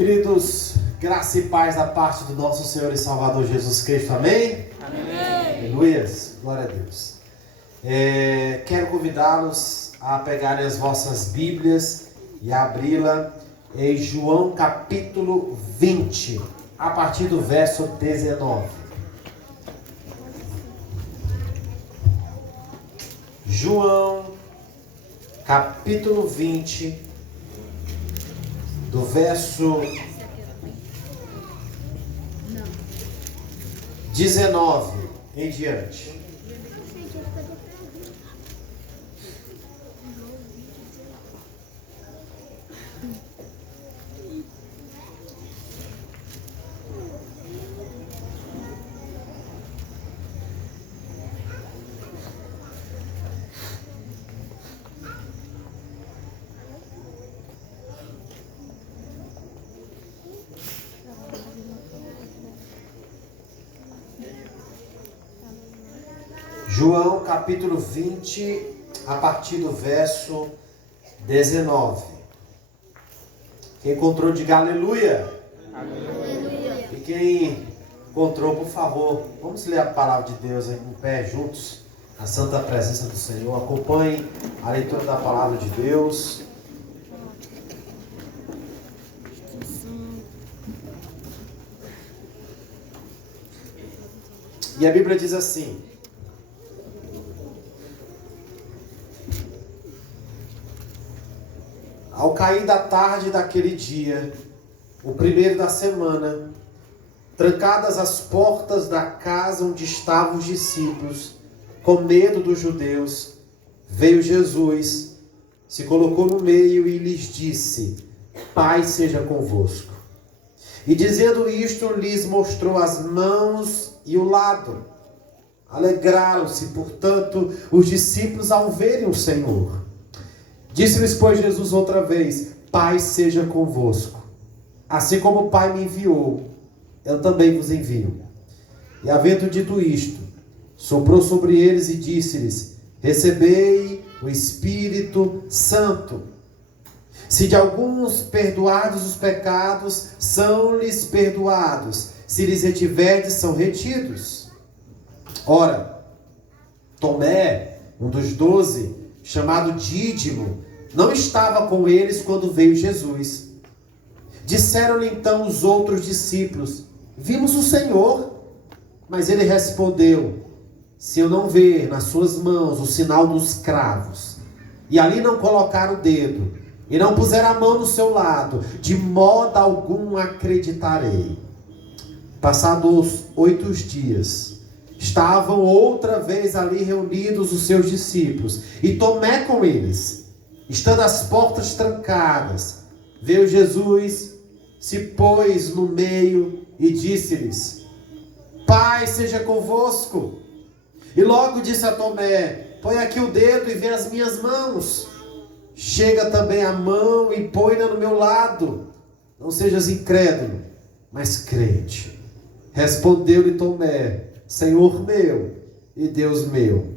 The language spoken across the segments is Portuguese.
Queridos, graça e paz da parte do nosso Senhor e Salvador Jesus Cristo, amém? Amém. Aleluias, glória a Deus. Quero convidá-los a pegarem as vossas Bíblias e abri-la em João capítulo 20, a partir do verso 19. João capítulo 20, do verso 19 em diante. João capítulo 20, a partir do verso 19. Quem encontrou, diga aleluia. Aleluia. E quem encontrou, por favor, vamos ler a palavra de Deus em pé juntos, na santa presença do Senhor. Acompanhe a leitura da palavra de Deus. E a Bíblia diz assim: ao cair da tarde daquele dia, o primeiro da semana, trancadas as portas da casa onde estavam os discípulos, com medo dos judeus, veio Jesus, se colocou no meio e lhes disse: paz seja convosco. E dizendo isto, lhes mostrou as mãos e o lado. Alegraram-se, portanto, os discípulos ao verem o Senhor. Disse-lhes, pois, Jesus outra vez: paz seja convosco. Assim como o Pai me enviou, eu também vos envio. E havendo dito isto, soprou sobre eles e disse-lhes: recebei o Espírito Santo. Se de alguns perdoados os pecados, são-lhes perdoados. Se lhes retiverdes, são retidos. Ora, Tomé, um dos 12, chamado Dídimo, não estava com eles quando veio Jesus. Disseram-lhe então os outros discípulos: vimos o Senhor. Mas ele respondeu: se eu não ver nas suas mãos o sinal dos cravos, e ali não colocar o dedo, e não puser a mão no seu lado, de modo algum acreditarei. Passados 8 dias, estavam outra vez ali reunidos os seus discípulos, e Tomé com eles. Estando as portas trancadas, veio Jesus, se pôs no meio e disse-lhes: paz seja convosco. E logo disse a Tomé: põe aqui o dedo e vê as minhas mãos. Chega também a mão e põe-na no meu lado. Não sejas incrédulo, mas crente. Respondeu-lhe Tomé: Senhor meu e Deus meu.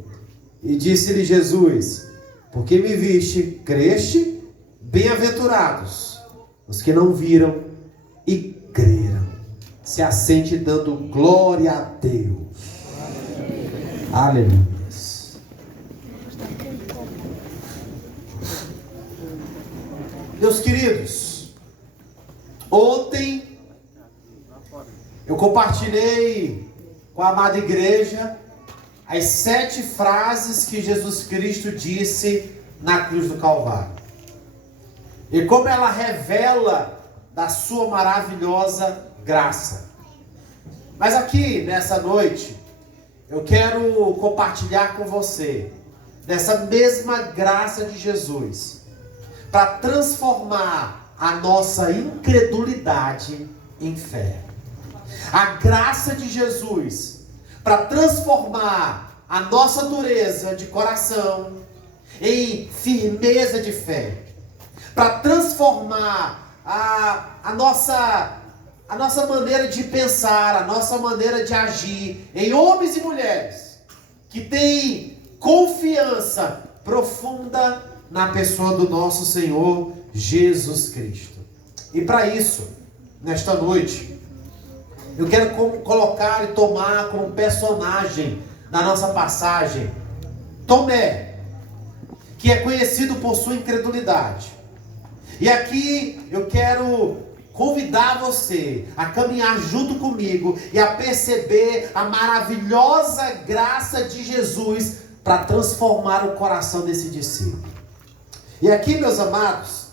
E disse-lhe Jesus: porque me viste, creste? Bem-aventurados os que não viram e creram. Se assente dando glória a Deus. Aleluia. Meus queridos, ontem eu compartilhei com a amada igreja as 7 frases que Jesus Cristo disse na cruz do Calvário. E como ela revela da sua maravilhosa graça. Mas aqui, nessa noite, eu quero compartilhar com você dessa mesma graça de Jesus, para transformar a nossa incredulidade em fé. A graça de Jesus para transformar a nossa dureza de coração em firmeza de fé. Para transformar a nossa maneira de pensar, a nossa maneira de agir em homens e mulheres que têm confiança profunda na pessoa do nosso Senhor Jesus Cristo. E para isso, nesta noite, eu quero colocar e tomar como personagem da nossa passagem Tomé, que é conhecido por sua incredulidade. E aqui eu quero convidar você a caminhar junto comigo e a perceber a maravilhosa graça de Jesus para transformar o coração desse discípulo. E aqui, meus amados,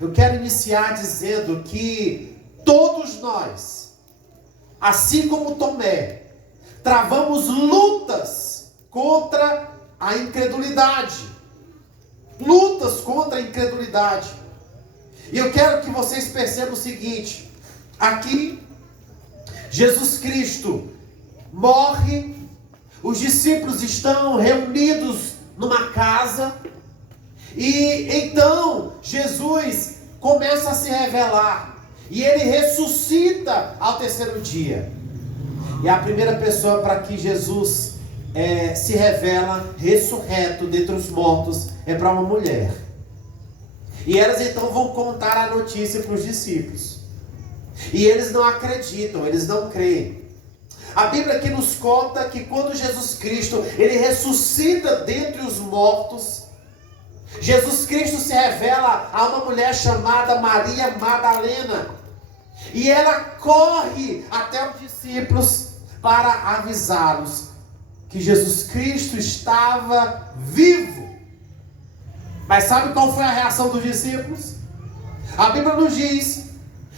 eu quero iniciar dizendo que todos nós, assim como Tomé, travamos lutas contra a incredulidade. Lutas contra a incredulidade. E eu quero que vocês percebam o seguinte: aqui, Jesus Cristo morre, os discípulos estão reunidos numa casa, e então Jesus começa a se revelar, e ele ressuscita ao terceiro dia. E a primeira pessoa para que Jesus se revela ressurreto dentre os mortos é para uma mulher. E elas então vão contar a notícia para os discípulos. E eles não acreditam, eles não creem. A Bíblia aqui nos conta que quando Jesus Cristo, ele ressuscita dentre os mortos, Jesus Cristo se revela a uma mulher chamada Maria Madalena. E ela corre até os discípulos para avisá-los que Jesus Cristo estava vivo. Mas sabe qual foi a reação dos discípulos? A Bíblia nos diz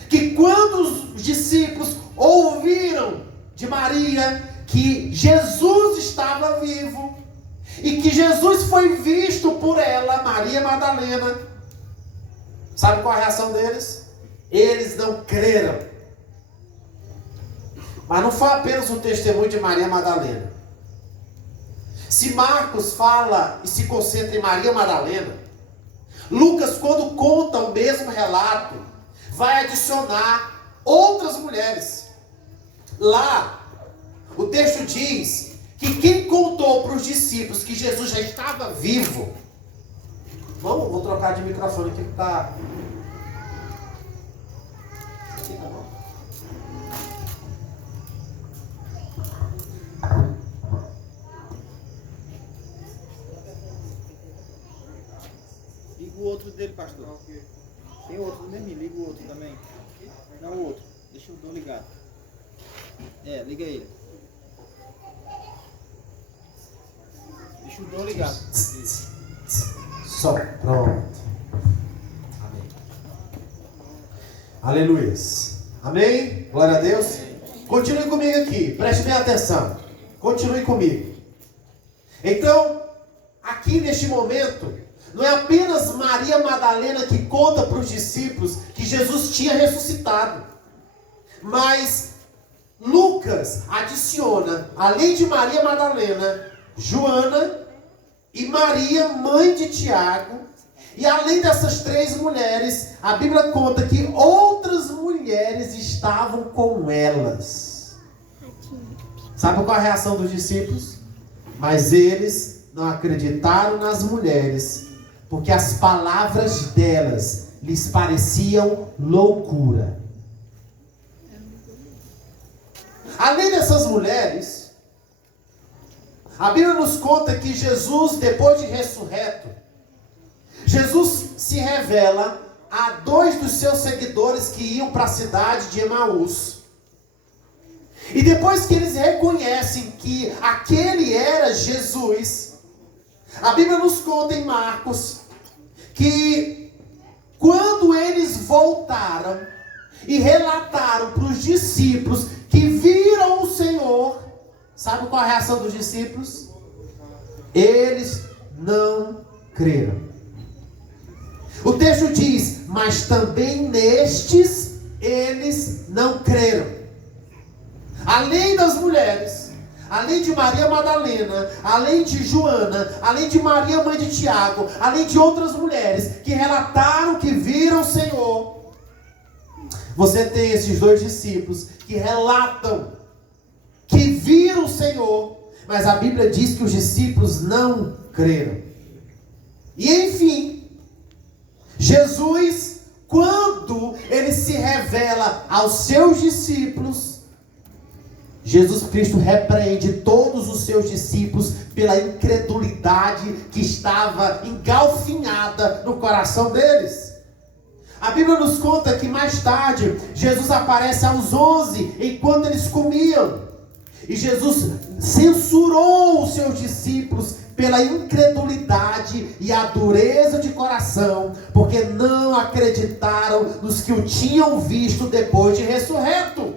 que quando os discípulos ouviram de Maria que Jesus estava vivo e que Jesus foi visto por ela, Maria Madalena, sabe qual a reação deles? Eles não creram. Mas não foi apenas o testemunho de Maria Madalena. Se Marcos fala e se concentra em Maria Madalena, Lucas, quando conta o mesmo relato, vai adicionar outras mulheres. Lá, o texto diz que quem contou para os discípulos que Jesus já estava vivo... Vou trocar de microfone aqui que está... Aqui tá bom. Liga o outro dele, pastor. Tem outro também, liga o outro também. Não, o outro. Deixa o dom ligado. Liga ele. Deixa o dom ligado. Só, pronto. Amém. Aleluias. Amém? Glória a Deus. Continue comigo aqui, preste bem atenção. Continue comigo. Então, aqui neste momento, não é apenas Maria Madalena que conta para os discípulos que Jesus tinha ressuscitado, mas Lucas adiciona, além de Maria Madalena, Joana e Maria, mãe de Tiago. E além dessas três mulheres, a Bíblia conta que outras mulheres estavam com elas. Sabe qual a reação dos discípulos? Mas eles não acreditaram nas mulheres, porque as palavras delas lhes pareciam loucura. Além dessas mulheres, a Bíblia nos conta que Jesus, depois de ressurreto, Jesus se revela a dois dos seus seguidores que iam para a cidade de Emaús. E depois que eles reconhecem que aquele era Jesus, a Bíblia nos conta em Marcos que quando eles voltaram e relataram para os discípulos que viram o Senhor, sabe qual a reação dos discípulos? Eles não creram. O texto diz, mas também nestes eles não creram. Além das mulheres, além de Maria Madalena, além de Joana, além de Maria, mãe de Tiago, além de outras mulheres que relataram que viram o Senhor, você tem esses dois discípulos que relatam que viram o Senhor, mas a Bíblia diz que os discípulos não creram. E enfim, Jesus, quando ele se revela fala aos seus discípulos, Jesus Cristo repreende todos os seus discípulos pela incredulidade que estava engalfinhada no coração deles. A Bíblia nos conta que mais tarde Jesus aparece aos 11 enquanto eles comiam. E Jesus censurou os seus discípulos pela incredulidade e a dureza de coração, porque não acreditaram nos que o tinham visto depois de ressurreto.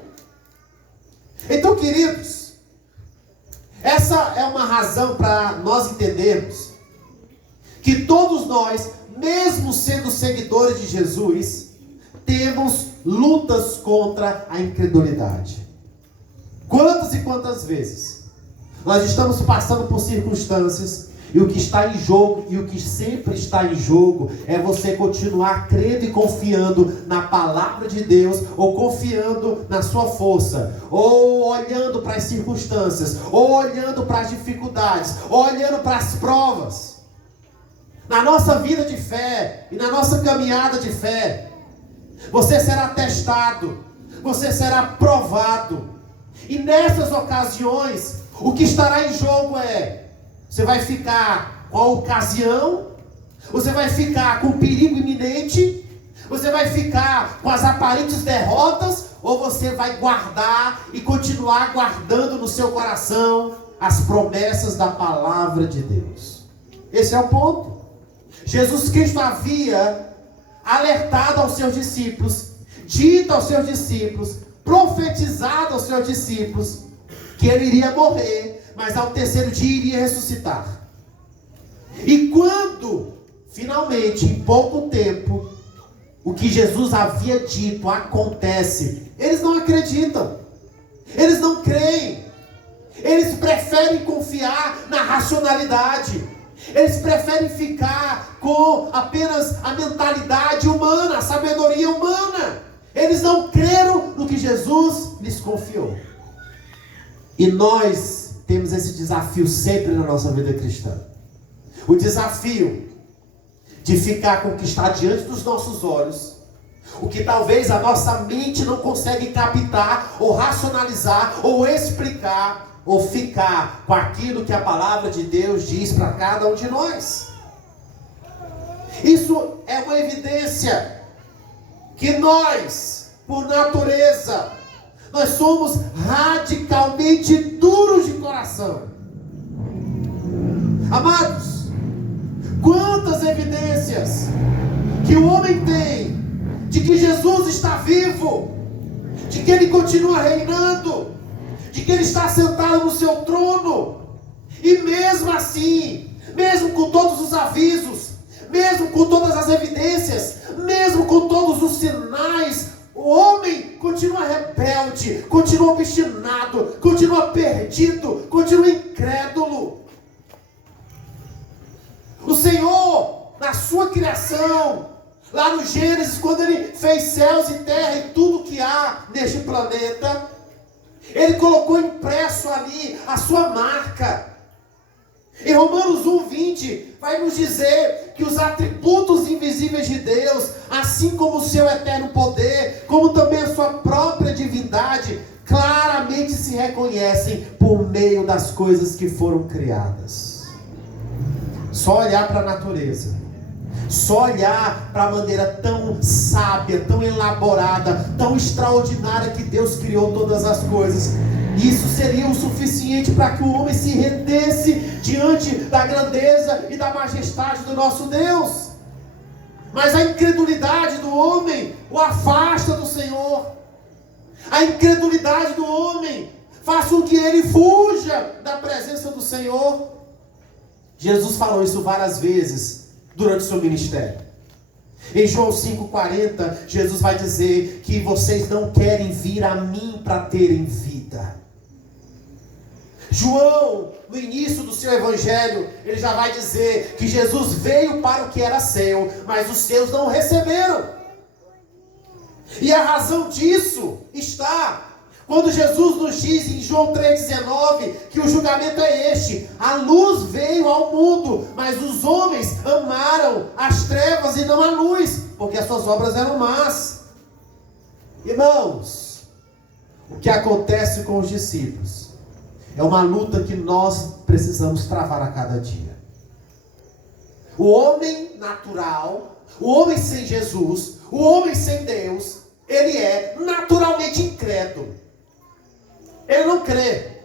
Então, queridos, essa é uma razão para nós entendermos que todos nós, mesmo sendo seguidores de Jesus, temos lutas contra a incredulidade. Quantas e quantas vezes nós estamos passando por circunstâncias e o que está em jogo, e o que sempre está em jogo, é você continuar crendo e confiando na palavra de Deus, ou confiando na sua força, ou olhando para as circunstâncias, ou olhando para as dificuldades, ou olhando para as provas. Na nossa vida de fé e na nossa caminhada de fé, você será testado, você será provado. E nessas ocasiões, o que estará em jogo é: você vai ficar com a ocasião, você vai ficar com o perigo iminente, você vai ficar com as aparentes derrotas, ou você vai guardar e continuar guardando no seu coração as promessas da palavra de Deus. Esse é o ponto. Jesus Cristo havia alertado aos seus discípulos, dito aos seus discípulos, profetizado aos seus discípulos, que ele iria morrer, mas ao terceiro dia iria ressuscitar. E quando, finalmente, em pouco tempo, o que Jesus havia dito acontece, eles não acreditam, eles não creem, eles preferem confiar na racionalidade, eles preferem ficar com apenas a mentalidade humana, a sabedoria humana. Eles não creram no que Jesus lhes confiou. E nós temos esse desafio sempre na nossa vida cristã. O desafio de ficar com o que está diante dos nossos olhos, o que talvez a nossa mente não consegue captar, ou racionalizar, ou explicar, ou ficar com aquilo que a palavra de Deus diz para cada um de nós. Isso é uma evidência que nós, por natureza, nós somos radicalmente duros de coração. Amados, quantas evidências que o homem tem de que Jesus está vivo, de que Ele continua reinando, de que Ele está sentado no seu trono, e mesmo assim, mesmo com todos os avisos, mesmo com todas as evidências, mesmo com todos os sinais, o homem continua rebelde, continua obstinado, continua perdido, continua incrédulo. O Senhor, na sua criação, lá no Gênesis, quando Ele fez céus e terra e tudo que há neste planeta, Ele colocou impresso ali a sua marca. Em Romanos 1:20 vai nos dizer que os atributos invisíveis de Deus, assim como o seu eterno poder, como também a sua própria divindade, claramente se reconhecem por meio das coisas que foram criadas. Só olhar para a natureza, só olhar para a maneira tão sábia, tão elaborada, tão extraordinária que Deus criou todas as coisas, isso seria o suficiente para que o homem se rendesse diante da grandeza e da majestade do nosso Deus. Mas a incredulidade do homem o afasta do Senhor. A incredulidade do homem faz com que ele fuja da presença do Senhor. Jesus falou isso várias vezes durante o seu ministério. Em João 5,40, Jesus vai dizer que vocês não querem vir a mim para terem vida. João, no início do seu evangelho, ele já vai dizer que Jesus veio para o que era seu, mas os seus não o receberam. E a razão disso está quando Jesus nos diz em João 3,19 que o julgamento é este: a luz veio ao mundo, mas os homens amaram as trevas e não a luz, porque as suas obras eram más. Irmãos, o que acontece com os discípulos é uma luta que nós precisamos travar a cada dia. O homem natural, o homem sem Jesus, o homem sem Deus, ele é naturalmente incrédulo. Ele não crê.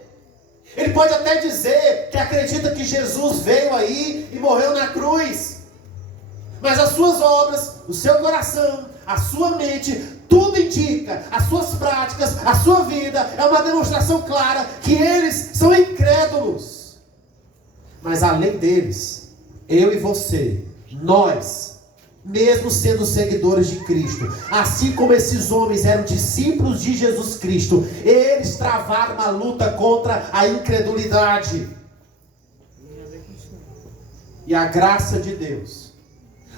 Ele pode até dizer que acredita que Jesus veio aí e morreu na cruz. Mas as suas obras, o seu coração, a sua mente, tudo indica, as suas práticas, a sua vida, é uma demonstração clara que eles são incrédulos. Mas além deles, eu e você, nós, mesmo sendo seguidores de Cristo, assim como esses homens eram discípulos de Jesus Cristo, eles travaram uma luta contra a incredulidade. E a graça de Deus,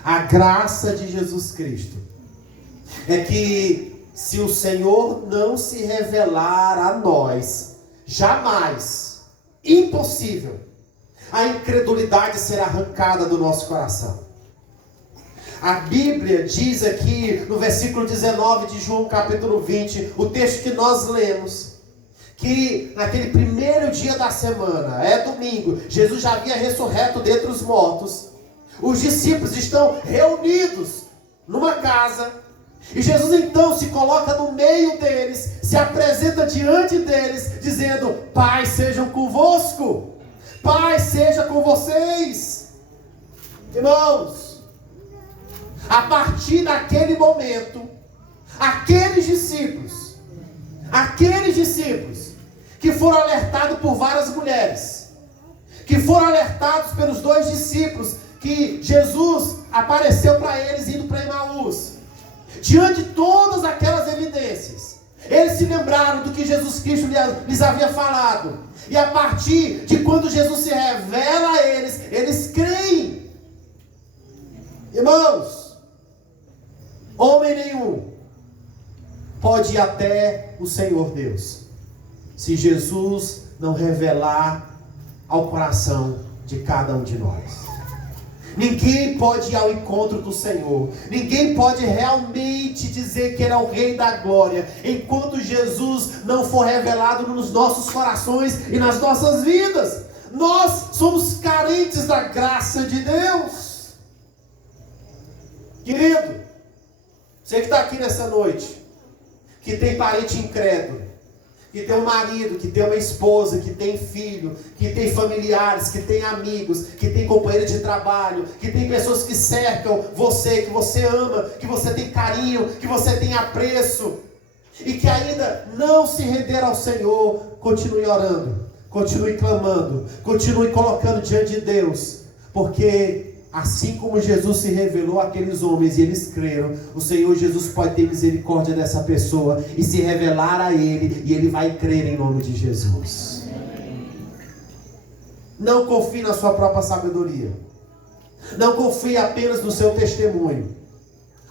a graça de Jesus Cristo, é que se o Senhor não se revelar a nós, jamais, impossível, a incredulidade será arrancada do nosso coração. A Bíblia diz aqui no versículo 19 de João capítulo 20, o texto que nós lemos, que naquele primeiro dia da semana, domingo, Jesus já havia ressurreto dentre os mortos. Os discípulos estão reunidos numa casa, e Jesus então se coloca no meio deles, se apresenta diante deles, dizendo: Pai, sejam convosco, Pai, seja com vocês. Irmãos, a partir daquele momento, aqueles discípulos que foram alertados por várias mulheres, que foram alertados pelos 2 discípulos, que Jesus apareceu para eles indo para Emaús, diante de todas aquelas evidências, eles se lembraram do que Jesus Cristo lhes havia falado, e a partir de quando Jesus se revela a eles, eles creem. Irmãos, homem nenhum pode ir até o Senhor Deus, se Jesus não revelar ao coração de cada um de nós. Ninguém pode ir ao encontro do Senhor. Ninguém pode realmente dizer que Ele é o Rei da Glória, enquanto Jesus não for revelado nos nossos corações e nas nossas vidas. Nós somos carentes da graça de Deus. Querido, você que está aqui nessa noite, que tem parente incrédulo, que tem um marido, que tem uma esposa, que tem filho, que tem familiares, que tem amigos, que tem companheiro de trabalho, que tem pessoas que cercam você, que você ama, que você tem carinho, que você tem apreço, e que ainda não se renderam ao Senhor, continue orando, continue clamando, continue colocando diante de Deus, porque assim como Jesus se revelou àqueles homens e eles creram, o Senhor Jesus pode ter misericórdia dessa pessoa e se revelar a ele, e ele vai crer em nome de Jesus. Não confie na sua própria sabedoria. Não confie apenas no seu testemunho.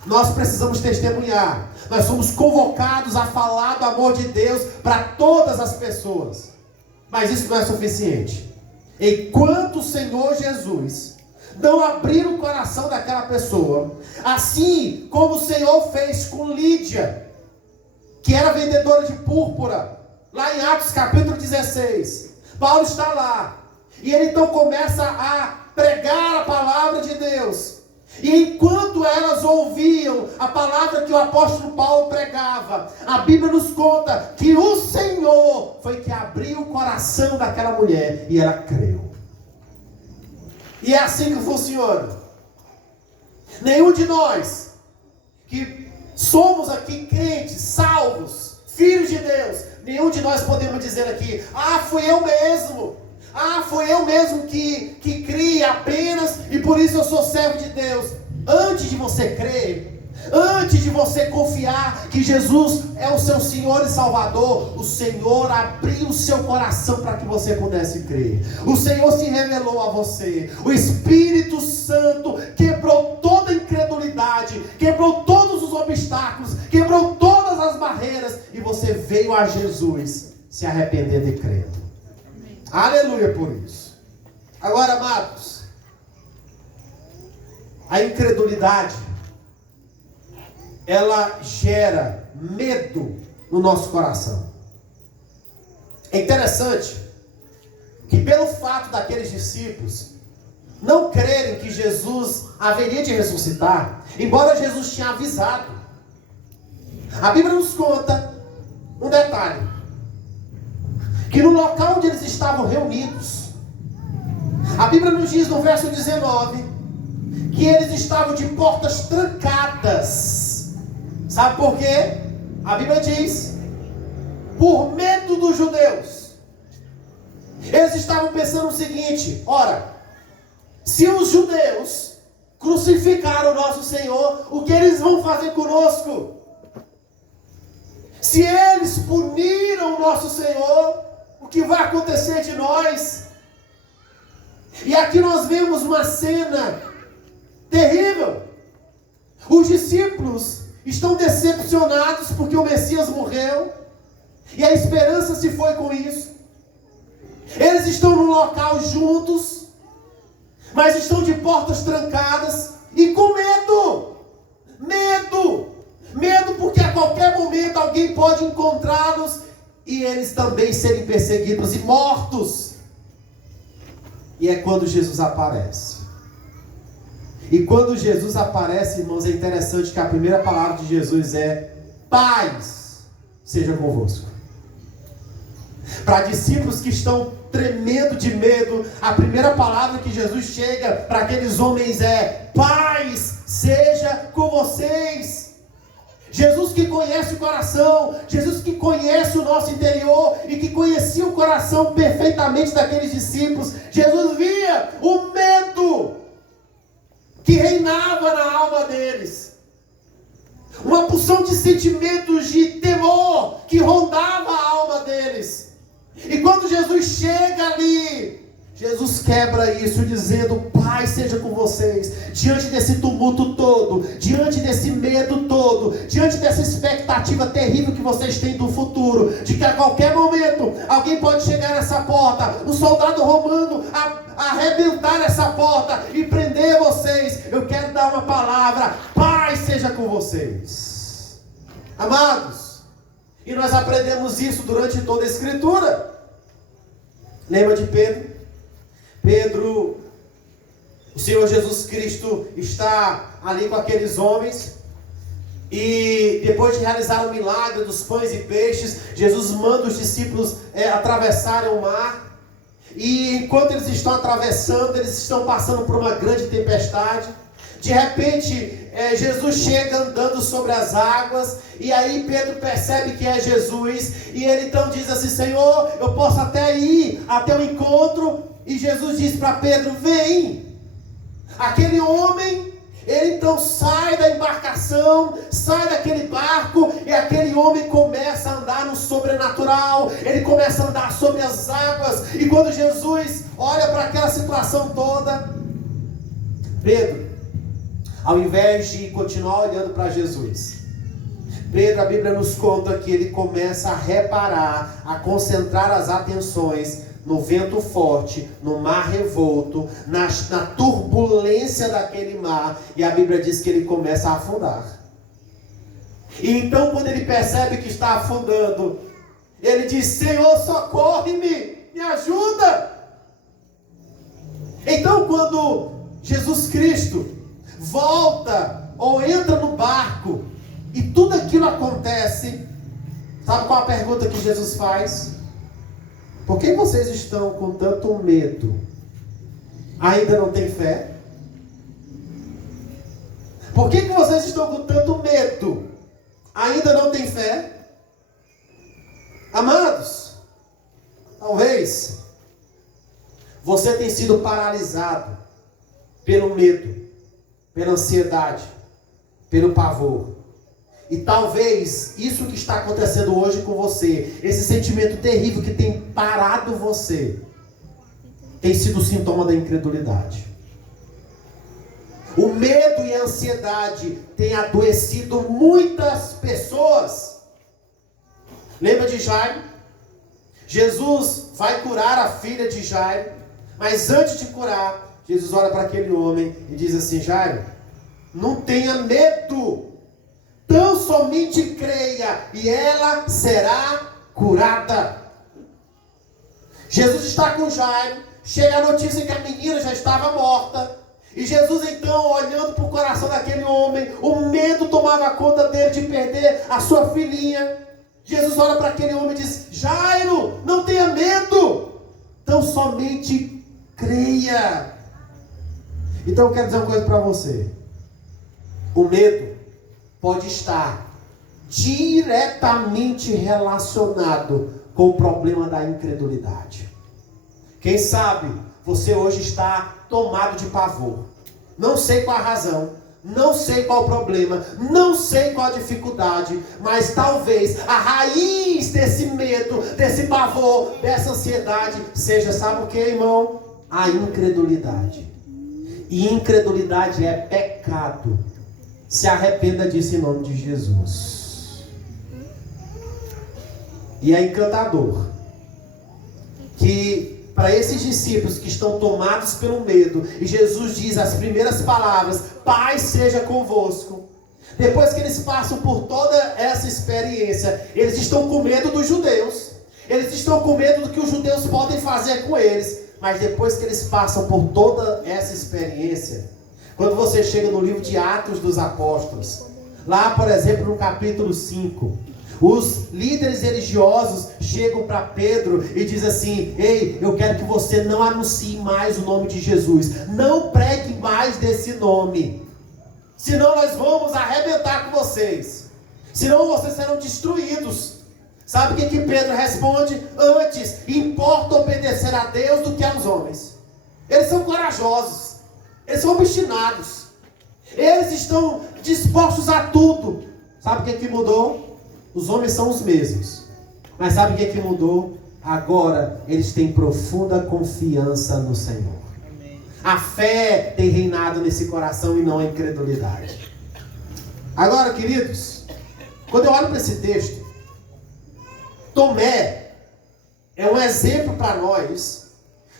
Nós precisamos testemunhar. Nós somos convocados a falar do amor de Deus para todas as pessoas. Mas isso não é suficiente. Enquanto o Senhor Jesus não abrir o coração daquela pessoa, assim como o Senhor fez com Lídia, que era vendedora de púrpura, lá em Atos capítulo 16, Paulo está lá, e ele então começa a pregar a palavra de Deus, e enquanto elas ouviam a palavra que o apóstolo Paulo pregava, a Bíblia nos conta que o Senhor foi que abriu o coração daquela mulher, e ela creu. E é assim que funciona. Nenhum de nós que somos aqui crentes, salvos, filhos de Deus, nenhum de nós podemos dizer aqui: fui eu mesmo. Foi eu mesmo que criei apenas, e por isso eu sou servo de Deus. Antes de você crer, antes de você confiar que Jesus é o seu Senhor e Salvador, o Senhor abriu o seu coração para que você pudesse crer. O Senhor se revelou a você. O Espírito Santo quebrou toda a incredulidade, quebrou todos os obstáculos, quebrou todas as barreiras, e você veio a Jesus se arrependendo e crendo. Aleluia por isso. Agora, amados, a incredulidade ela gera medo no nosso coração. É interessante que pelo fato daqueles discípulos não crerem que Jesus haveria de ressuscitar, embora Jesus tinha avisado, a Bíblia nos conta um detalhe, que no local onde eles estavam reunidos, a Bíblia nos diz no verso 19, que eles estavam de portas trancadas. Sabe por quê? A Bíblia diz, por medo dos judeus. Eles estavam pensando o seguinte: ora, se os judeus crucificaram o nosso Senhor, o que eles vão fazer conosco? Se eles puniram o nosso Senhor, o que vai acontecer de nós? E aqui nós vemos uma cena terrível. Os discípulos estão decepcionados porque o Messias morreu, e a esperança se foi com isso. Eles estão no local juntos, mas estão de portas trancadas e com medo. Medo porque a qualquer momento alguém pode encontrá-los e eles também serem perseguidos e mortos. E é quando Jesus aparece. E quando Jesus aparece, irmãos, é interessante que a primeira palavra de Jesus é: paz seja convosco. Para discípulos que estão tremendo de medo, a primeira palavra que Jesus chega para aqueles homens é: paz seja com vocês. Jesus que conhece o coração, Jesus que conhece o nosso interior e que conhecia o coração perfeitamente daqueles discípulos, Jesus via o medo que reinava na alma deles, uma porção de sentimentos de temor que rondava a alma deles. E quando Jesus chega ali, Jesus quebra isso dizendo: paz seja com vocês. Diante desse tumulto todo, diante desse medo todo, diante dessa expectativa terrível que vocês têm do futuro, de que a qualquer momento alguém pode chegar nessa porta, um soldado romano arrebentar essa porta e prender vocês, eu quero dar uma palavra: paz seja com vocês. Amados, e nós aprendemos isso durante toda a Escritura. Lembra de Pedro? Pedro, o Senhor Jesus Cristo está ali com aqueles homens, e depois de realizar o milagre dos pães e peixes, Jesus manda os discípulos atravessarem o mar, e enquanto eles estão atravessando, eles estão passando por uma grande tempestade. De repente, Jesus chega andando sobre as águas, e aí Pedro percebe que é Jesus, e ele então diz assim: Senhor, eu posso até ir até o encontro. E Jesus diz para Pedro: vem. Aquele homem, ele então sai da embarcação, sai daquele barco, e aquele homem começa a andar no sobrenatural, ele começa a andar sobre as águas. E quando Jesus olha para aquela situação toda, Pedro, ao invés de continuar olhando para Jesus, Pedro, a Bíblia nos conta que ele começa a reparar, a concentrar as atenções no vento forte, no mar revolto, na turbulência daquele mar, e a Bíblia diz que ele começa a afundar. E então, quando ele percebe que está afundando, ele diz: Senhor, socorre-me, me ajuda. Então, quando Jesus Cristo volta ou entra no barco e tudo aquilo acontece, sabe qual a pergunta que Jesus faz? Por que vocês estão com tanto medo? Ainda não tem fé? Por que vocês estão com tanto medo? Ainda não tem fé? Amados, talvez você tenha sido paralisado pelo medo, pela ansiedade, pelo pavor. E talvez isso que está acontecendo hoje com você, esse sentimento terrível que tem parado você, tem sido sintoma da incredulidade. O medo e a ansiedade têm adoecido muitas pessoas. Lembra de Jairo? Jesus vai curar a filha de Jairo, mas antes de curar, Jesus olha para aquele homem e diz assim: Jairo, não tenha medo, Tão somente creia e ela será curada. Jesus está com Jairo. Chega a notícia que a menina já estava morta. E Jesus então, olhando para o coração daquele homem, o medo tomava conta dele de perder a sua filhinha. Jesus olha para aquele homem e diz: Jairo, não tenha medo, tão somente creia. Então eu quero dizer uma coisa para você. O medo pode estar diretamente relacionado com o problema da incredulidade. Quem sabe você hoje está tomado de pavor. Não sei qual a razão, não sei qual o problema, não sei qual a dificuldade, mas talvez a raiz desse medo, desse pavor, dessa ansiedade seja, sabe o que, irmão? A incredulidade. E incredulidade é pecado. Se arrependa disso em nome de Jesus. E é encantador que para esses discípulos que estão tomados pelo medo, e Jesus diz as primeiras palavras: paz seja convosco. Depois que eles passam por toda essa experiência, eles estão com medo dos judeus. Eles estão com medo do que os judeus podem fazer com eles. Mas depois que eles passam por toda essa experiência, quando você chega no livro de Atos dos Apóstolos, lá por exemplo no capítulo 5, os líderes religiosos chegam para Pedro e dizem assim: ei, eu quero que você não anuncie mais o nome de Jesus, não pregue mais desse nome, senão nós vamos arrebentar com vocês, senão vocês serão destruídos. Sabe o que Pedro responde? Antes, importa obedecer a Deus do que aos homens. Eles são corajosos, eles são obstinados, eles estão dispostos a tudo. Sabe o que mudou? Os homens são os mesmos, mas sabe o que mudou? Agora eles têm profunda confiança no Senhor. Amém. A fé tem reinado nesse coração e não a incredulidade. Agora, queridos, quando eu olho para esse texto, Tomé é um exemplo para nós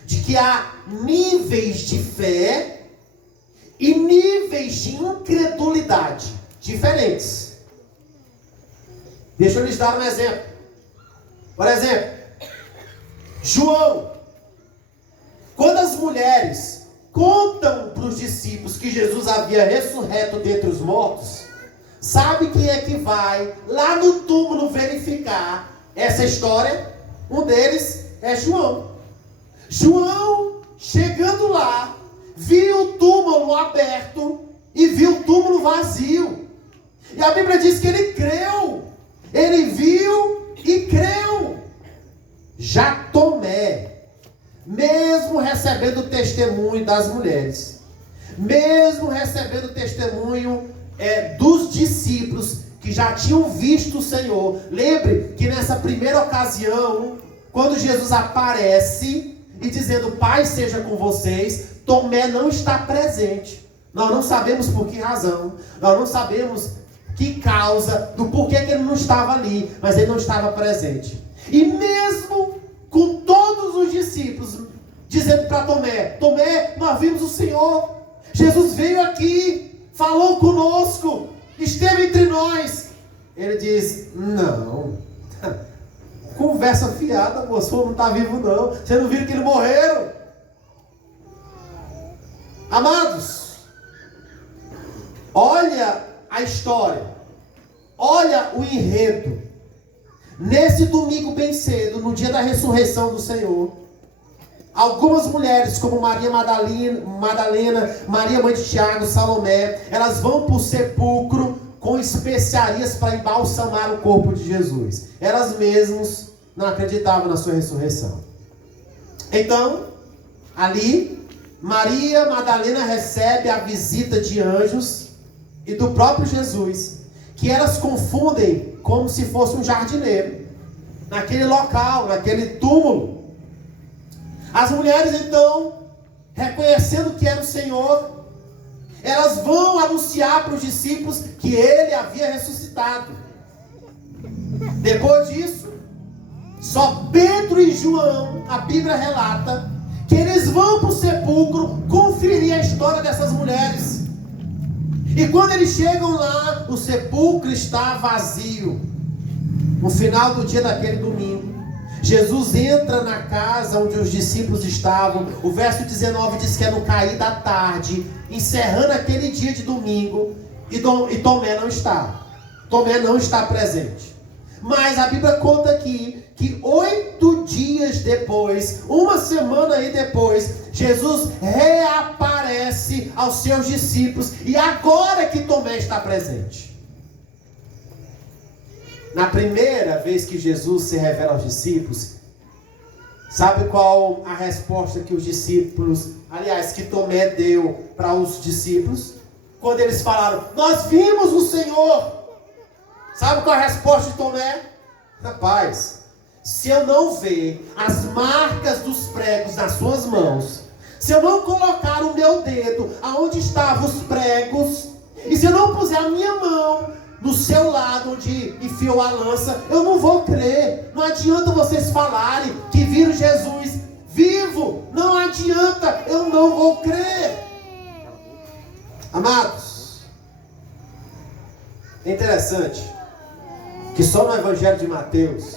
de que há níveis de fé e níveis de incredulidade diferentes. Deixa eu lhes dar um exemplo. Por exemplo, João. Quando as mulheres contam para os discípulos que Jesus havia ressurreto dentre os mortos, sabe quem é que vai lá no túmulo verificar essa história? Um deles é João. João, chegando lá, viu o túmulo aberto e viu o túmulo vazio. E a Bíblia diz que ele creu. Ele viu e creu. Já Tomé, mesmo recebendo o testemunho das mulheres, mesmo recebendo o testemunho dos discípulos que já tinham visto o Senhor. Lembre que nessa primeira ocasião, quando Jesus aparece e dizendo: paz seja com vocês, Tomé não está presente. Nós não sabemos por que razão, nós não sabemos que causa, do porquê que ele não estava ali, mas ele não estava presente. E mesmo com todos os discípulos dizendo para Tomé: Tomé, nós vimos o Senhor, Jesus veio aqui, falou conosco, esteve entre nós. Ele diz: não, conversa fiada, moço, não está vivo não. Vocês não viram que eles morreram? Amados, olha a história, olha o enredo. Nesse domingo bem cedo, no dia da ressurreição do Senhor, algumas mulheres como Maria Madalena, Maria mãe de Tiago, Salomé, elas vão para o sepulcro com especiarias para embalsamar o corpo de Jesus. Elas mesmas não acreditavam na sua ressurreição. Então, ali, Maria Madalena recebe a visita de anjos e do próprio Jesus, que elas confundem como se fosse um jardineiro, naquele local, naquele túmulo. As mulheres então, reconhecendo que era o Senhor, elas vão anunciar para os discípulos que ele havia ressuscitado. Depois disso, só Pedro e João, a Bíblia relata, que eles vão para o sepulcro conferir a história dessas mulheres. E quando eles chegam lá, o sepulcro está vazio. No final do dia daquele domingo, Jesus entra na casa onde os discípulos estavam. O verso 19 diz que é no cair da tarde, encerrando aquele dia de domingo, e Tomé não está. Tomé não está presente. Mas a Bíblia conta aqui que 8 dias depois, uma semana aí depois, Jesus reaparece aos seus discípulos, e agora que Tomé está presente. Na primeira vez que Jesus se revela aos discípulos, sabe qual a resposta que os discípulos, aliás, que Tomé deu para os discípulos? Quando eles falaram, nós vimos o Senhor. Sabe qual a resposta de Tomé? Rapaz, se eu não ver as marcas dos pregos nas suas mãos, se eu não colocar o meu dedo aonde estavam os pregos, e se eu não puser a minha mão no seu lado onde enfiou a lança, eu não vou crer. Não adianta vocês falarem que viram Jesus vivo, não adianta, eu não vou crer. Amados, é interessante que só no Evangelho de Mateus,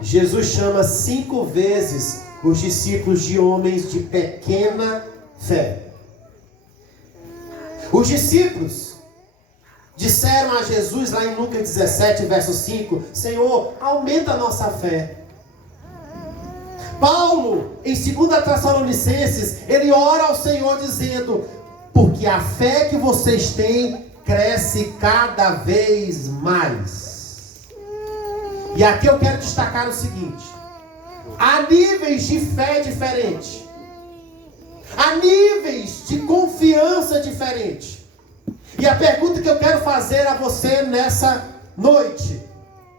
Jesus chama 5 vezes os discípulos de homens de pequena fé. Os discípulos disseram a Jesus lá em Lucas 17, verso 5, Senhor, aumenta a nossa fé. Paulo, em 2 Tessalonicenses, ele ora ao Senhor dizendo, porque a fé que vocês têm cresce cada vez mais. E aqui eu quero destacar o seguinte, há níveis de fé diferentes, há níveis de confiança diferentes. E a pergunta que eu quero fazer a você nessa noite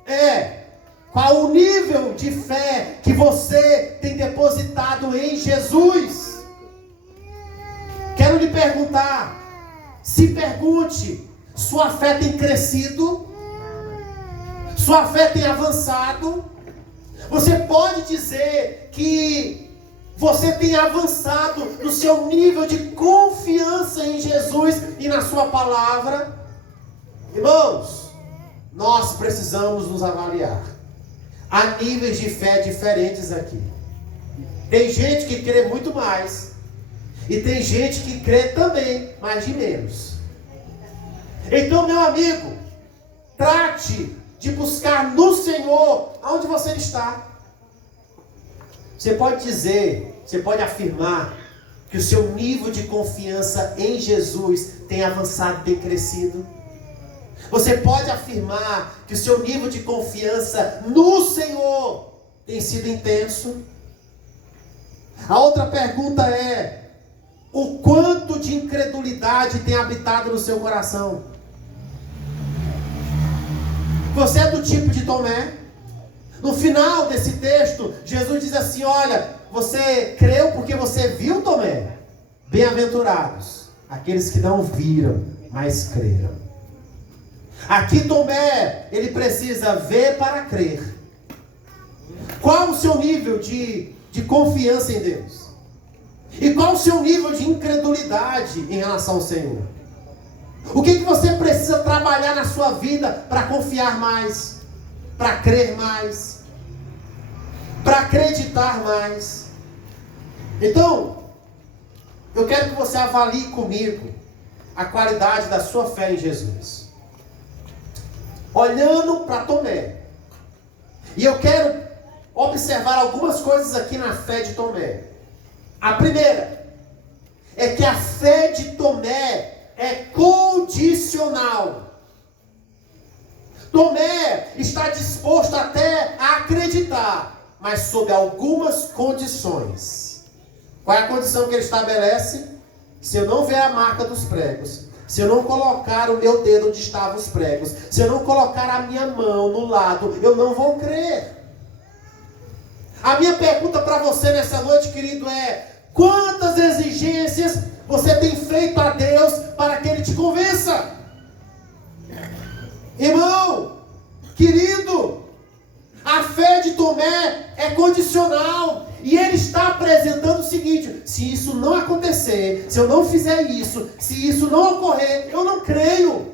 é, qual o nível de fé que você tem depositado em Jesus? Quero lhe perguntar, se pergunte, sua fé tem crescido? Sua fé tem avançado? Você pode dizer que você tem avançado no seu nível de confiança em Jesus e na sua palavra? Irmãos, nós precisamos nos avaliar. Há níveis de fé diferentes aqui. Tem gente que crê muito mais, e tem gente que crê também, mas de menos. Então, meu amigo, trate de buscar no Senhor aonde você está. Você pode dizer, você pode afirmar que o seu nível de confiança em Jesus tem avançado, tem crescido. Você pode afirmar que o seu nível de confiança no Senhor tem sido intenso. A outra pergunta é, o quanto de incredulidade tem habitado no seu coração? Você é do tipo de Tomé? No final desse texto, Jesus diz assim, olha, você creu porque você viu, Tomé? Bem-aventurados aqueles que não viram, mas creram. Aqui Tomé, ele precisa ver para crer. Qual o seu nível de confiança em Deus? E qual o seu nível de incredulidade em relação ao Senhor? O que você precisa trabalhar na sua vida para confiar mais, para crer mais, para acreditar mais? Então, eu quero que você avalie comigo a qualidade da sua fé em Jesus. Olhando para Tomé. E eu quero observar algumas coisas aqui na fé de Tomé. A primeira é que a fé de Tomé é condicional. Tomé está disposto até a acreditar, mas sob algumas condições. Qual é a condição que ele estabelece? Se eu não ver a marca dos pregos, se eu não colocar o meu dedo onde estavam os pregos, se eu não colocar a minha mão no lado, eu não vou crer. A minha pergunta para você nessa noite, querido, é: quantas exigências você tem feito a Deus para que Ele te convença? Irmão, querido, a fé de Tomé é condicional. E ele está apresentando o seguinte: seguinte: se isso não acontecer, se eu não fizer isso, se isso não ocorrer, eu não creio.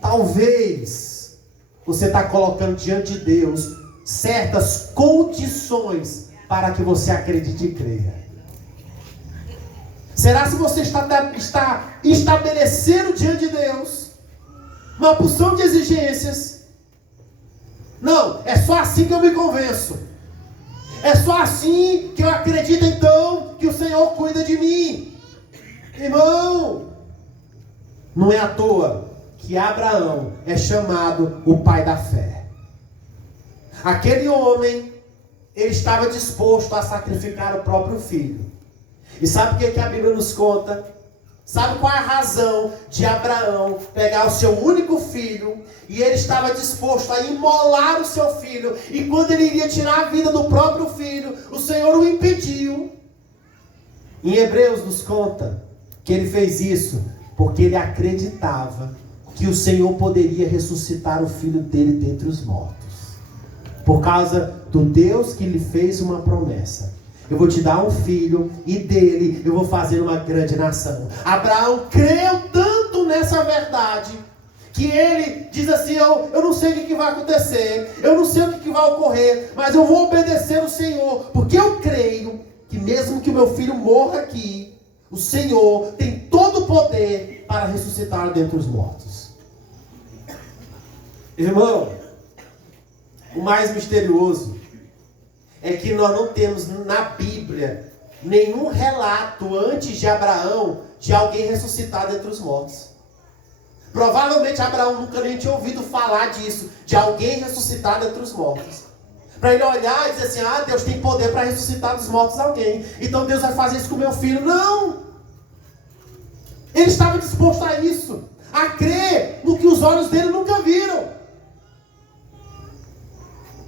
Talvez você está colocando diante de Deus certas condições para que você acredite e creia. Será se você está estabelecendo diante de Deus uma porção de exigências? Não, é só assim que eu me convenço. É só assim que eu acredito então que o Senhor cuida de mim. Irmão, não é à toa que Abraão é chamado o pai da fé. Aquele homem, ele estava disposto a sacrificar o próprio filho. E sabe o que a Bíblia nos conta? Sabe qual é a razão de Abraão pegar o seu único filho e ele estava disposto a imolar o seu filho, e quando ele iria tirar a vida do próprio filho, o Senhor o impediu? Em Hebreus nos conta que ele fez isso porque ele acreditava que o Senhor poderia ressuscitar o filho dele dentre os mortos, por causa do Deus que lhe fez uma promessa: eu vou te dar um filho e dele eu vou fazer uma grande nação. Abraão creu tanto nessa verdade que ele diz assim: eu não sei o que vai acontecer, eu não sei o que vai ocorrer, mas eu vou obedecer o Senhor, porque eu creio que mesmo que o meu filho morra aqui, o Senhor tem todo o poder para ressuscitar dentre os mortos. Irmão, o mais misterioso é que nós não temos na Bíblia nenhum relato antes de Abraão de alguém ressuscitado entre os mortos. Provavelmente Abraão nunca nem tinha ouvido falar disso, de alguém ressuscitado entre os mortos, para ele olhar e dizer assim: ah, Deus tem poder para ressuscitar dos mortos alguém, então Deus vai fazer isso com o meu filho. Não! Ele estava disposto a isso, a crer no que os olhos dele nunca viram.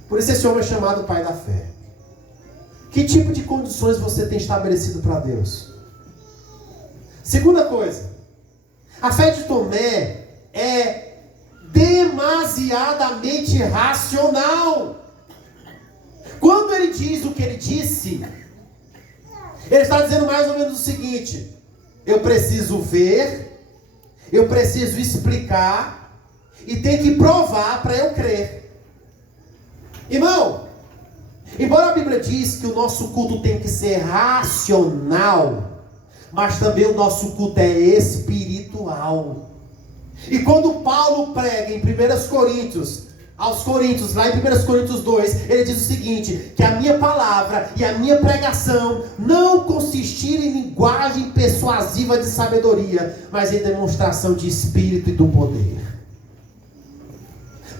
Por isso esse homem é chamado pai da fé. Que tipo de condições você tem estabelecido para Deus? Segunda coisa, a fé de Tomé é demasiadamente racional. Quando ele diz o que ele disse, ele está dizendo mais ou menos o seguinte: eu preciso ver, eu preciso explicar e tem que provar para eu crer. Irmão, embora a Bíblia diz que o nosso culto tem que ser racional, mas também o nosso culto é espiritual. E quando Paulo prega em 1 Coríntios, aos Coríntios, lá em 1 Coríntios 2, ele diz o seguinte: que a minha palavra e a minha pregação não consistiram em linguagem persuasiva de sabedoria, mas em demonstração de espírito e do poder.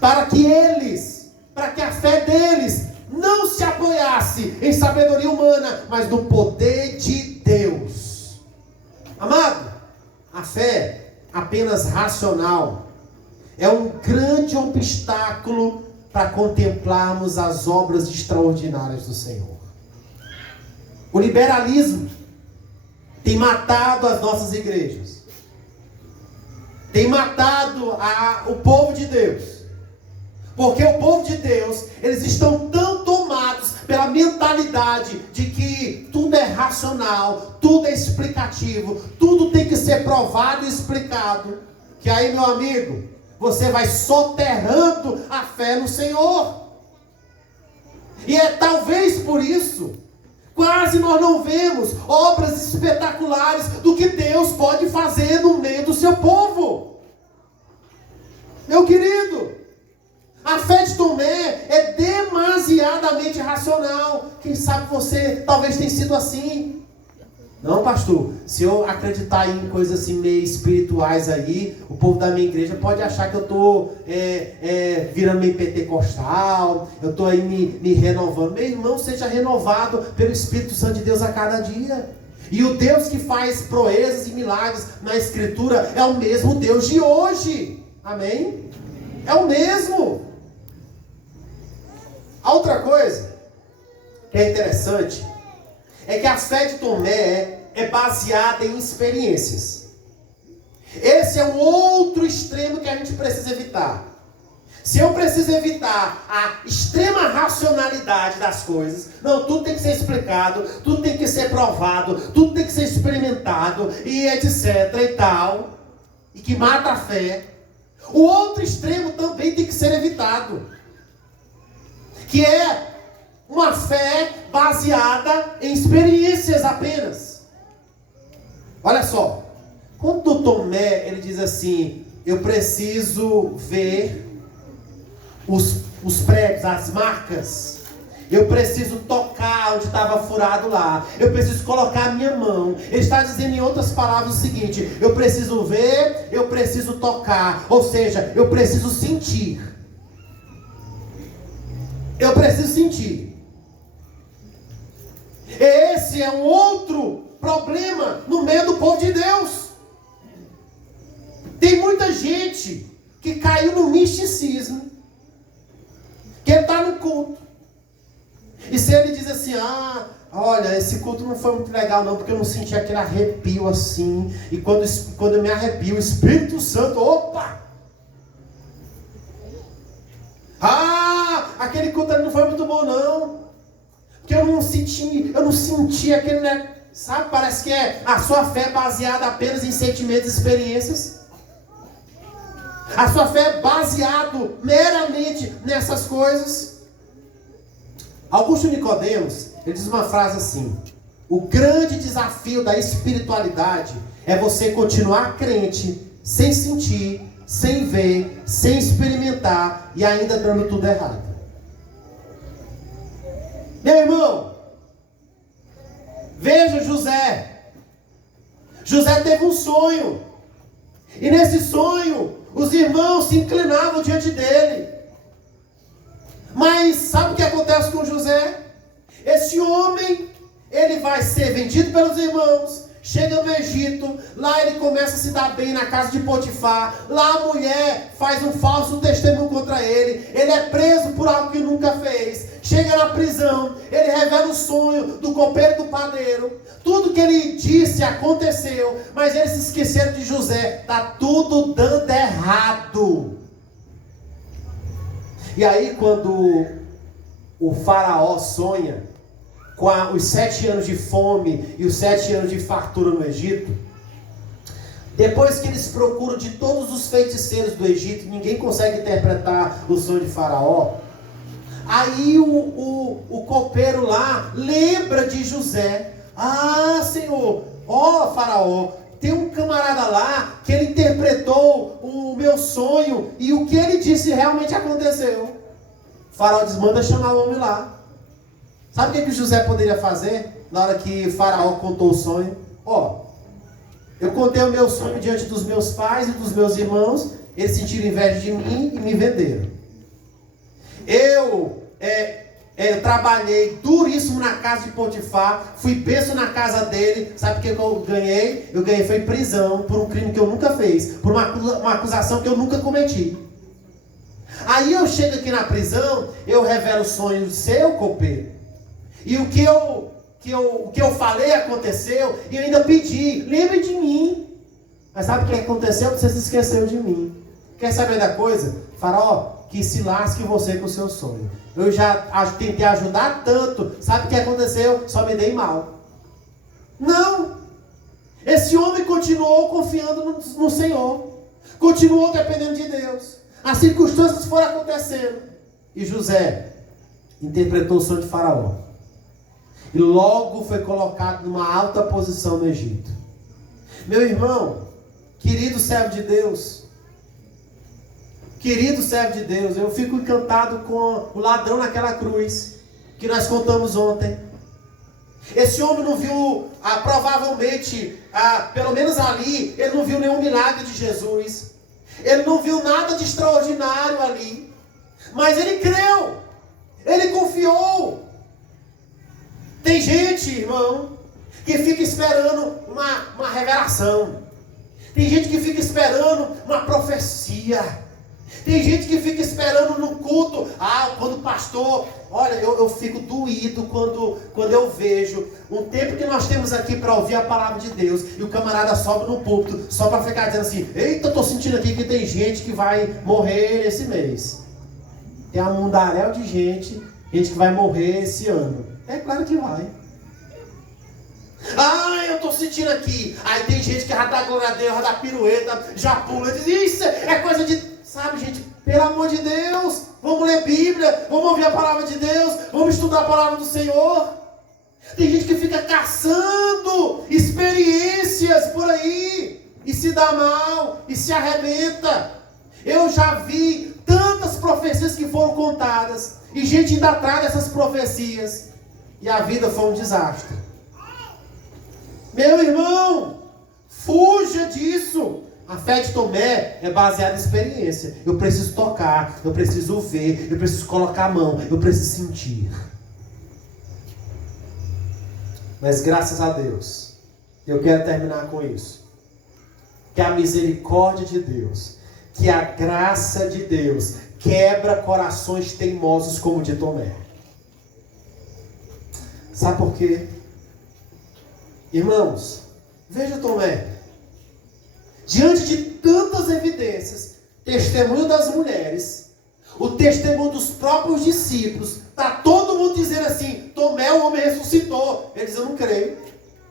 Para que a fé deles não se apoiasse em sabedoria humana, mas no poder de Deus. Amado, a fé apenas racional é um grande obstáculo para contemplarmos as obras extraordinárias do Senhor. O liberalismo tem matado as nossas igrejas, tem matado o povo de Deus. Porque o povo de Deus, eles estão tão tomados pela mentalidade de que tudo é racional, tudo é explicativo, tudo tem que ser provado e explicado, que aí, meu amigo, você vai soterrando a fé no Senhor. E é talvez por isso, quase nós não vemos obras espetaculares do que Deus pode fazer no meio do seu povo. Meu querido, a fé de Tomé é demasiadamente racional. Quem sabe você talvez tenha sido assim. Não, pastor, se eu acreditar em coisas assim meio espirituais aí, o povo da minha igreja pode achar que eu estou virando meio pentecostal, eu estou aí me renovando. Meu irmão, seja renovado pelo Espírito Santo de Deus a cada dia. E o Deus que faz proezas e milagres na Escritura é o mesmo Deus de hoje. Amém? É o mesmo. A outra coisa que é interessante é que a fé de Tomé é baseada em experiências. Esse é um outro extremo que a gente precisa evitar. Se eu preciso evitar a extrema racionalidade das coisas, não, tudo tem que ser explicado, tudo tem que ser provado, tudo tem que ser experimentado, e etc e tal, e que mata a fé, o outro extremo também tem que ser evitado, que é uma fé baseada em experiências apenas. Olha só, quando Tomé, ele diz assim, eu preciso ver os pregos, as marcas, eu preciso tocar onde estava furado lá, eu preciso colocar a minha mão. Ele está dizendo em outras palavras o seguinte: eu preciso ver, eu preciso tocar, ou seja, eu preciso sentir. Eu preciso sentir. Esse é um outro problema no meio do povo de Deus. Tem muita gente que caiu no misticismo, que ele está no culto, e se ele diz assim, olha, esse culto não foi muito legal não, porque eu não senti aquele arrepio assim, e quando eu me arrepio, o Espírito Santo, opa! Aquele culto ali não foi muito bom não, porque eu não senti aquele, né? Sabe, parece que é a sua fé baseada apenas em sentimentos e experiências. A sua fé é baseado meramente nessas coisas. Augusto Nicodemos, ele diz uma frase assim: o grande desafio da espiritualidade é você continuar crente, sem sentir, sem ver, sem experimentar e ainda dando tudo errado. Meu irmão, veja José. José teve um sonho, e nesse sonho os irmãos se inclinavam diante dele. Mas sabe o que acontece com José? Esse homem, ele vai ser vendido pelos irmãos, chega no Egito, lá ele começa a se dar bem na casa de Potifar, lá a mulher faz um falso testemunho contra ele é preso por algo que nunca fez, chega na prisão, ele revela o sonho do copeiro e do padeiro, tudo que ele disse aconteceu, mas eles se esqueceram de José, está tudo dando errado. E aí quando o faraó sonha com os 7 anos de fome e os 7 anos de fartura no Egito, depois que eles procuram de todos os feiticeiros do Egito, ninguém consegue interpretar o sonho de faraó, aí o copeiro lá lembra de José. Senhor, faraó, tem um camarada lá que ele interpretou o meu sonho e o que ele disse realmente aconteceu. O faraó diz, manda chamar o homem lá. Sabe o que José poderia fazer na hora que Faraó contou o sonho? Eu contei o meu sonho diante dos meus pais e dos meus irmãos, eles sentiram inveja de mim e me venderam. Eu trabalhei duríssimo na casa de Potifar, fui preso na casa dele, sabe o que eu ganhei? Eu ganhei foi prisão por um crime que eu nunca fiz, por uma acusação que eu nunca cometi. Aí eu chego aqui na prisão, eu revelo o sonho seu, copeiro. E o que eu falei aconteceu, e eu ainda pedi, lembre de mim. Mas sabe o que aconteceu? Você se esqueceu de mim. Quer saber da coisa? Faraó, que se lasque você com o seu sonho. Eu já tentei ajudar tanto, sabe o que aconteceu? Só me dei mal. Não! Esse homem continuou confiando no Senhor. Continuou dependendo de Deus. As circunstâncias foram acontecendo. E José interpretou o sonho de Faraó. E logo foi colocado numa alta posição no Egito. Meu irmão, querido servo de Deus, eu fico encantado com o ladrão naquela cruz, que nós contamos ontem. Esse homem não viu, provavelmente, pelo menos ali, ele não viu nenhum milagre de Jesus. Ele não viu nada de extraordinário ali. Mas ele creu, ele confiou. Tem gente, irmão, que fica esperando uma revelação. Tem gente que fica esperando uma profecia. Tem gente que fica esperando no culto. Quando o pastor... Olha, eu fico doído quando eu vejo um tempo que nós temos aqui para ouvir a palavra de Deus e o camarada sobe no púlpito só para ficar dizendo assim, eita, eu estou sentindo aqui que tem gente que vai morrer esse mês. tem um mundaréu de gente que vai morrer esse ano. É claro que vai. Ah, eu estou sentindo aqui. Aí tem gente que já dá glória a Deus, já dá pirueta, já pula, diz, isso é coisa de... Sabe, gente, pelo amor de Deus, vamos ler Bíblia, vamos ouvir a palavra de Deus, vamos estudar a palavra do Senhor. Tem gente que fica caçando experiências por aí, e se dá mal, e se arrebenta. Eu já vi tantas profecias que foram contadas, e gente ainda atrás dessas profecias, e a vida foi um desastre. Meu irmão, fuja disso. A fé de Tomé é baseada em experiência. Eu preciso tocar, eu preciso ver, eu preciso colocar a mão, eu preciso sentir. Mas graças a Deus, eu quero terminar com isso. Que a misericórdia de Deus, que a graça de Deus quebra corações teimosos como o de Tomé. Sabe por quê? Irmãos, veja Tomé. Diante de tantas evidências, testemunho das mulheres, o testemunho dos próprios discípulos, está todo mundo dizendo assim, Tomé, o homem ressuscitou. Ele diz, eu não creio.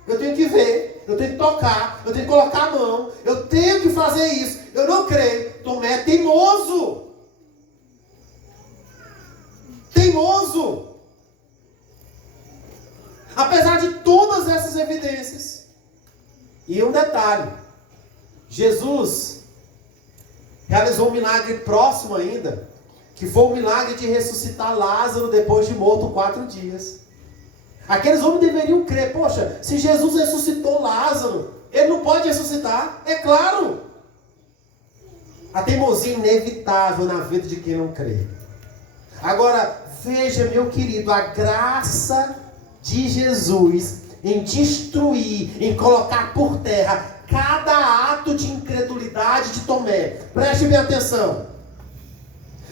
Eu tenho que ver, eu tenho que tocar, eu tenho que colocar a mão, eu tenho que fazer isso. Eu não creio. Tomé é teimoso. Teimoso. Apesar de todas essas evidências. E um detalhe. Jesus realizou um milagre próximo ainda, que foi o milagre de ressuscitar Lázaro depois de morto 4 dias. Aqueles homens deveriam crer, poxa, se Jesus ressuscitou Lázaro, ele não pode ressuscitar? É claro! A teimosia é inevitável na vida de quem não crê. Agora, veja, meu querido, a graça de Jesus em destruir, em colocar por terra cada ato de incredulidade de Tomé. Preste bem atenção.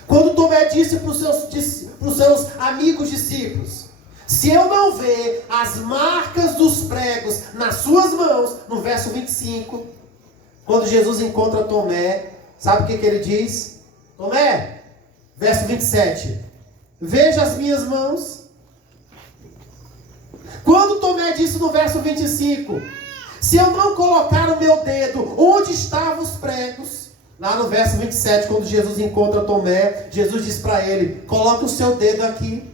Quando Tomé disse para os seus amigos discípulos, se eu não ver as marcas dos pregos nas suas mãos, no verso 25, quando Jesus encontra Tomé, sabe o que ele diz? Tomé, verso 27, veja as minhas mãos. Quando Tomé disse no verso 25, se eu não colocar o meu dedo onde estavam os pregos, lá no verso 27, quando Jesus encontra Tomé, Jesus diz para ele, coloque o seu dedo aqui.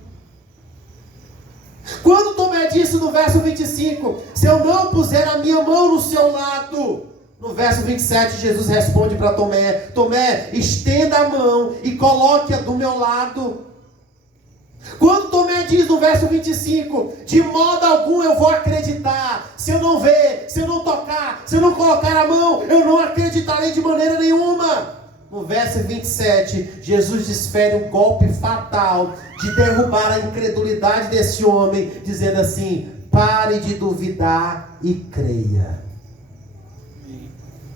Quando Tomé disse no verso 25, se eu não puser a minha mão no seu lado, no verso 27, Jesus responde para Tomé, Tomé, estenda a mão e coloque-a do meu lado. Quando Tomé diz no verso 25, de modo algum eu vou acreditar, se eu não ver, se eu não tocar, se eu não colocar a mão, eu não acreditarei de maneira nenhuma. No verso 27, Jesus desfere um golpe fatal de derrubar a incredulidade desse homem, dizendo assim, pare de duvidar e creia.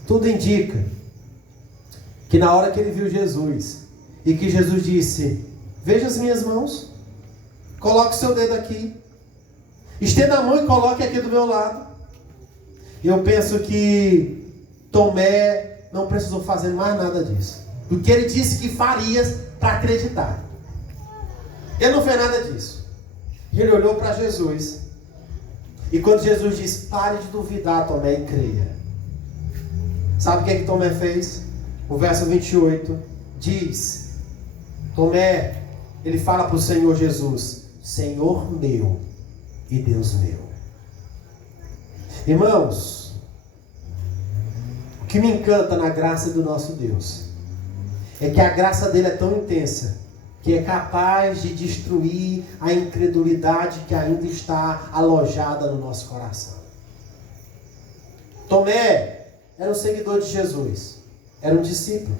Tudo indica que na hora que ele viu Jesus, e que Jesus disse, veja as minhas mãos, coloque o seu dedo aqui, estenda a mão e coloque aqui do meu lado. E eu penso que Tomé não precisou fazer mais nada disso, do que ele disse que faria para acreditar. Ele não fez nada disso. Ele olhou para Jesus, e quando Jesus disse, pare de duvidar, Tomé, e creia. Sabe o que Tomé fez? O verso 28 diz, Tomé, ele fala para o Senhor Jesus, Senhor meu e Deus meu. Irmãos, o que me encanta na graça do nosso Deus é que a graça dele é tão intensa que é capaz de destruir a incredulidade que ainda está alojada no nosso coração. Tomé era um seguidor de Jesus, era um discípulo,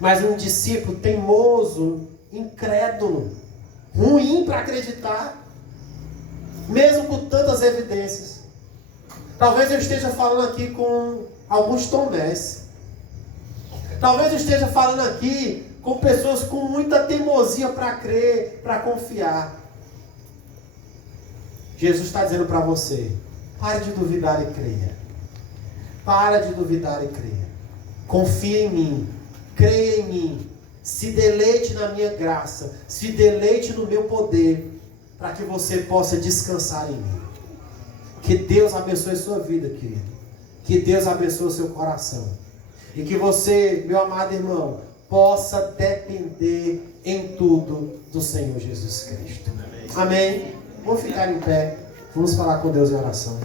mas um discípulo teimoso, incrédulo, ruim para acreditar, mesmo com tantas evidências. Talvez eu esteja falando aqui com alguns Tomés. Talvez eu esteja falando aqui com pessoas com muita teimosia para crer, para confiar. Jesus está dizendo para você, pare de duvidar e creia. Para de duvidar e creia. Confia em mim, creia em mim, se deleite na minha graça, se deleite no meu poder, para que você possa descansar em mim. Que Deus abençoe a sua vida, querido. Que Deus abençoe o seu coração. E que você, meu amado irmão, possa depender em tudo do Senhor Jesus Cristo. Amém? Vamos ficar em pé. Vamos falar com Deus em oração.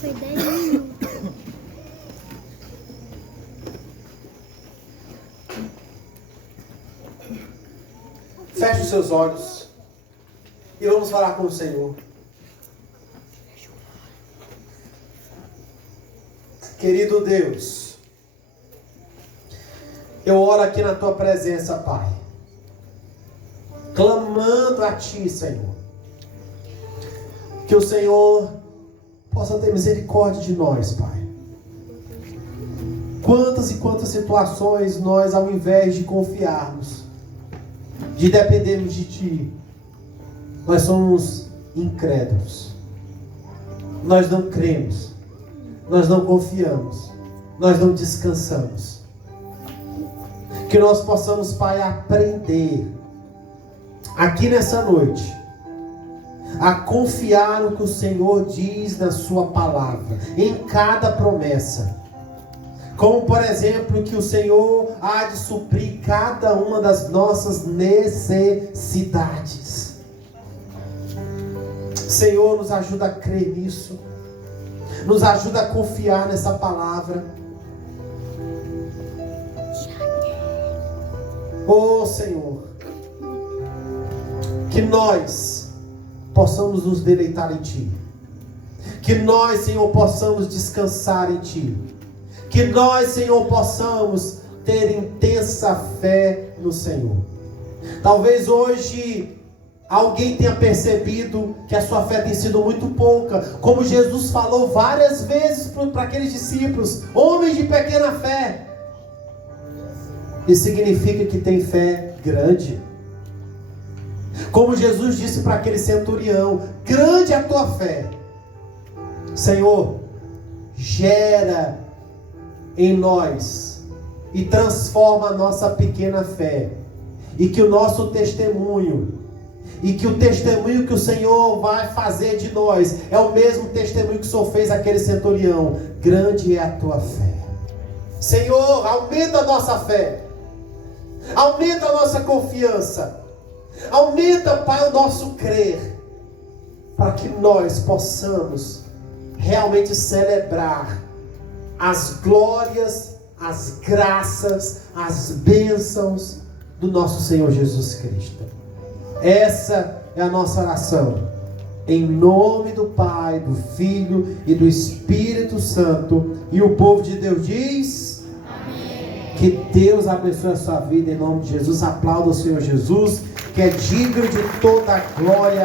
Foi 10 minutos. Feche os seus olhos e vamos falar com o Senhor. Querido Deus, eu oro aqui na tua presença, Pai, clamando a ti, Senhor, que o Senhor possa ter misericórdia de nós, Pai. Quantas e quantas situações nós, ao invés de confiarmos, de dependermos de ti, nós somos incrédulos, nós não cremos, nós não confiamos, nós não descansamos. Que nós possamos, Pai, aprender aqui nessa noite a confiar no que o Senhor diz na sua palavra, em cada promessa. Como, por exemplo, que o Senhor há de suprir cada uma das nossas necessidades. Senhor, nos ajuda a crer nisso. Nos ajuda a confiar nessa palavra. Oh, Senhor, que nós possamos nos deleitar em Ti. Que nós, Senhor, possamos descansar em Ti. Que nós, Senhor, possamos ter intensa fé no Senhor. Talvez hoje alguém tenha percebido que a sua fé tem sido muito pouca. Como Jesus falou várias vezes para aqueles discípulos, homens de pequena fé. Isso significa que tem fé grande. Como Jesus disse para aquele centurião, grande é a tua fé. Senhor, gera em nós e transforma a nossa pequena fé, e que o nosso testemunho, e que o testemunho que o Senhor vai fazer de nós é o mesmo testemunho que o Senhor fez àquele centurião. Grande é a tua fé. Senhor, aumenta a nossa fé, aumenta a nossa confiança, aumenta, Pai, o nosso crer, para que nós possamos realmente celebrar as glórias, as graças, as bênçãos do nosso Senhor Jesus Cristo. Essa é a nossa oração. Em nome do Pai, do Filho e do Espírito Santo. E o povo de Deus diz: amém. Que Deus abençoe a sua vida em nome de Jesus. Aplauda o Senhor Jesus, que é digno de toda a glória